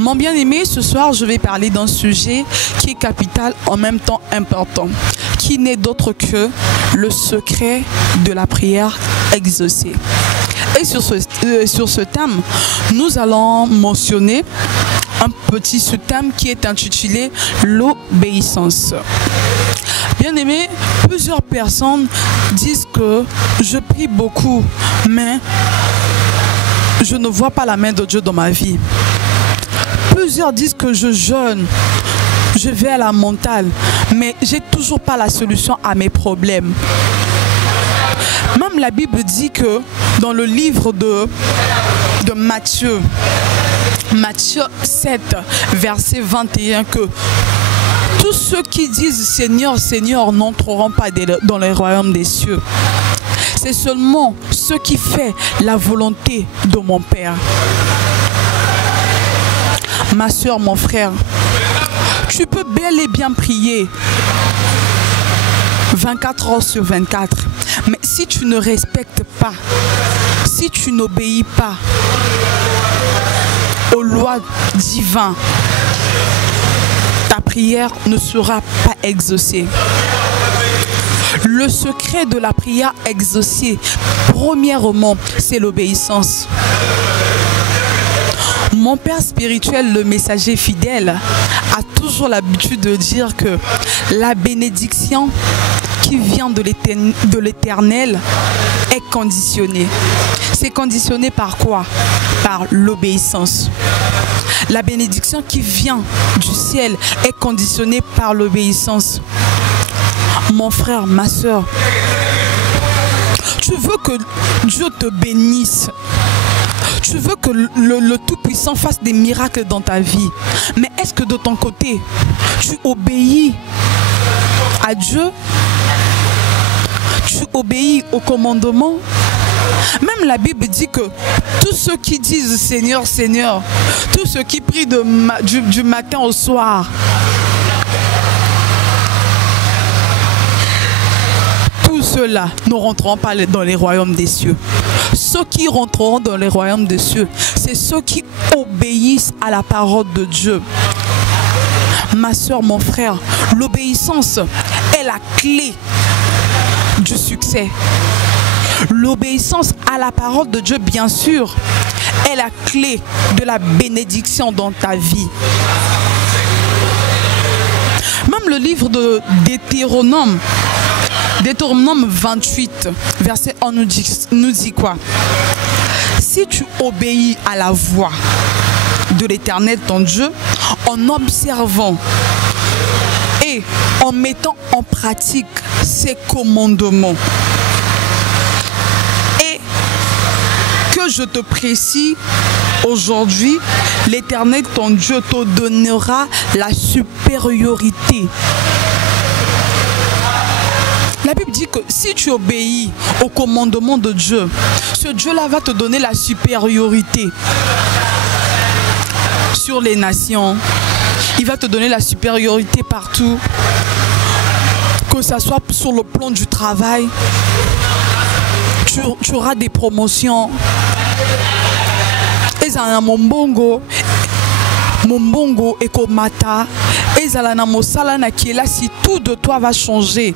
Mon bien-aimé, ce soir, je vais parler d'un sujet qui est capital, en même temps important, qui n'est d'autre que le secret de la prière exaucée. Et sur ce thème, nous allons mentionner un petit sous-thème qui est intitulé l'obéissance. Bien-aimé, plusieurs personnes disent que je prie beaucoup, mais je ne vois pas la main de Dieu dans ma vie. Plusieurs disent que je jeûne, je vais à la montagne, mais j'ai toujours pas la solution à mes problèmes. Même la Bible dit que dans le livre de Matthieu 7, verset 21, que tous ceux qui disent Seigneur, Seigneur n'entreront pas dans le royaume des cieux. C'est seulement ceux qui font la volonté de mon Père. Ma soeur, mon frère, tu peux bel et bien prier 24 heures sur 24. Mais si tu ne respectes pas, si tu n'obéis pas aux lois divines, ta prière ne sera pas exaucée. Le secret de la prière exaucée, premièrement, c'est l'obéissance. Mon père spirituel, le messager fidèle, a toujours l'habitude de dire que la bénédiction qui vient de l'Éternel est conditionnée. C'est conditionné par quoi? Par l'obéissance. La bénédiction qui vient du ciel est conditionnée par l'obéissance. Mon frère, ma soeur, tu veux que Dieu te bénisse. Tu veux que le Tout-Puissant fasse des miracles dans ta vie. Mais est-ce que de ton côté, tu obéis à Dieu? Tu obéis au commandement? Même la Bible dit que tous ceux qui disent Seigneur, Seigneur, tous ceux qui prient du matin au soir, tous ceux-là ne rentreront pas dans les royaumes des cieux. Ceux qui rentreront dans les royaumes des cieux, c'est ceux qui obéissent à la parole de Dieu. Ma soeur, mon frère, l'obéissance est la clé du succès. L'obéissance à la parole de Dieu, bien sûr, est la clé de la bénédiction dans ta vie. Même le livre de Deutéronome 28, verset 1 nous dit quoi? Si tu obéis à la voix de l'Éternel ton Dieu, en observant et en mettant en pratique ses commandements, et que je te précise aujourd'hui, l'Éternel ton Dieu te donnera la supériorité. La Bible dit que si tu obéis au commandement de Dieu, ce Dieu-là va te donner la supériorité sur les nations. Il va te donner la supériorité partout, que ce soit sur le plan du travail. Tu auras des promotions. Ezala mombongo et komata. Ezala na mosala na kiela, si tout de toi va changer,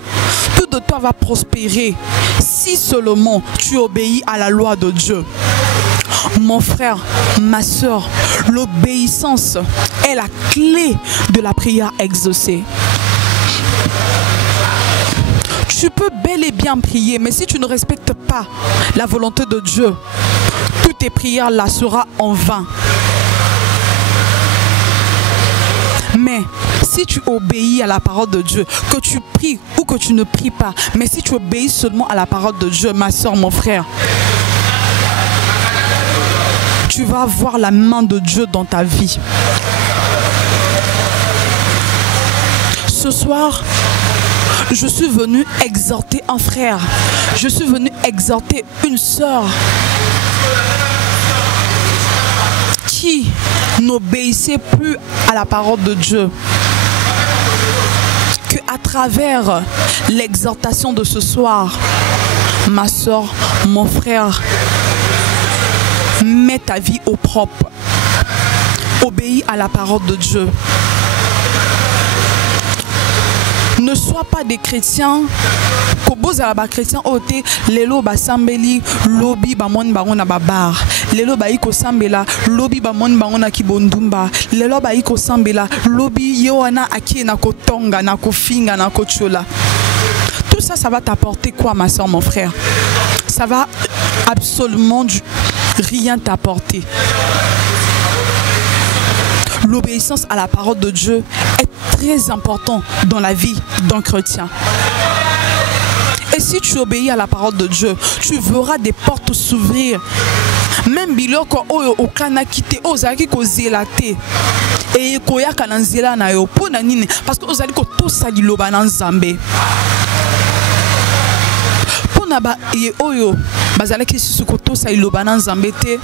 tout de toi va prospérer, si seulement tu obéis à la loi de Dieu. Mon frère, ma soeur, l'obéissance est la clé de la prière exaucée. Tu peux bel et bien prier, mais si tu ne respectes pas la volonté de Dieu, toutes tes prières là seront en vain. Mais si tu obéis à la parole de Dieu, que tu pries ou que tu ne pries pas, mais si tu obéis seulement à la parole de Dieu, ma soeur, mon frère, tu vas voir la main de Dieu dans ta vie. Ce soir, je suis venu exhorter un frère. Je suis venu exhorter une sœur qui n'obéissait plus à la parole de Dieu. Que à travers l'exhortation de ce soir, ma soeur, mon frère, mets ta vie au propre. obéis à la parole de Dieu. Ne sois pas des chrétiens. Koboza ba chrétien ote lelo ba sambeli lobi ba mon bango na babar. Lelo ba iko sambela lobi ba mon bango na kibondumba. Lelo ba iko sambela lobi yoana aki na kotonga na kofinga na kochola. Tout ça, ça va t'apporter quoi, ma soeur, mon frère? Ça va absolument rien t'apporter. L'obéissance à la parole de Dieu est très importante dans la vie d'un chrétien. Et si tu obéis à la parole de Dieu, tu verras des portes s'ouvrir. Même biloko oyo okana kite ozaki ko zelate et koya kana nzela na yo pona nini parce que ozali ko tosa liloba na Nzambe. Pona ba ye oyo bazalaki suko tosa liloba na Nzambe te.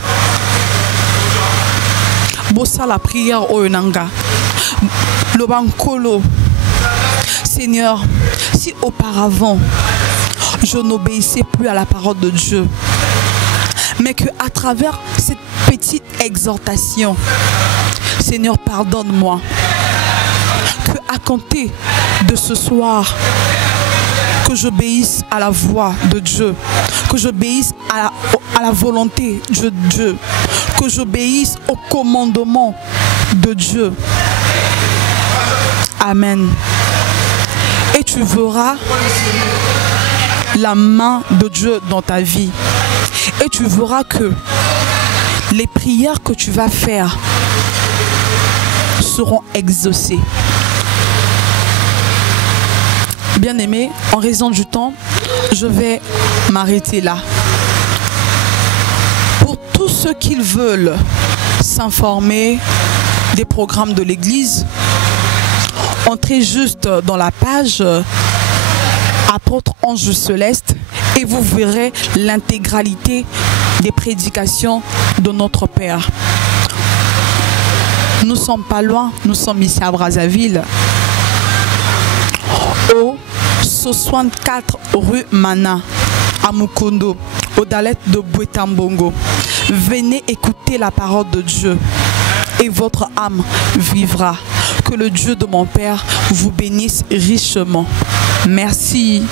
Bossa la prière oyo nanga. Lobankolo. Seigneur, si auparavant je n'obéissais plus à la parole de Dieu, mais que à travers cette petite exhortation, Seigneur, pardonne-moi, que à compter de ce soir, que j'obéisse à la voix de Dieu, que j'obéisse à la volonté de Dieu, que j'obéisse au commandement de Dieu. Amen. Et tu verras la main de Dieu dans ta vie. Et tu verras que les prières que tu vas faire seront exaucées. Bien-aimés, en raison du temps, je vais m'arrêter là. Pour tous ceux qui veulent s'informer des programmes de l'Église, entrez juste dans la page Apôtre Ange Céleste et vous verrez l'intégralité des prédications de notre Père. Nous ne sommes pas loin, nous sommes ici à Brazzaville, au 64 rue Mana, à Mukondo, au Dalet de Bouetambongo. Venez écouter la parole de Dieu et votre âme vivra. Que le Dieu de mon Père vous bénisse richement. Merci.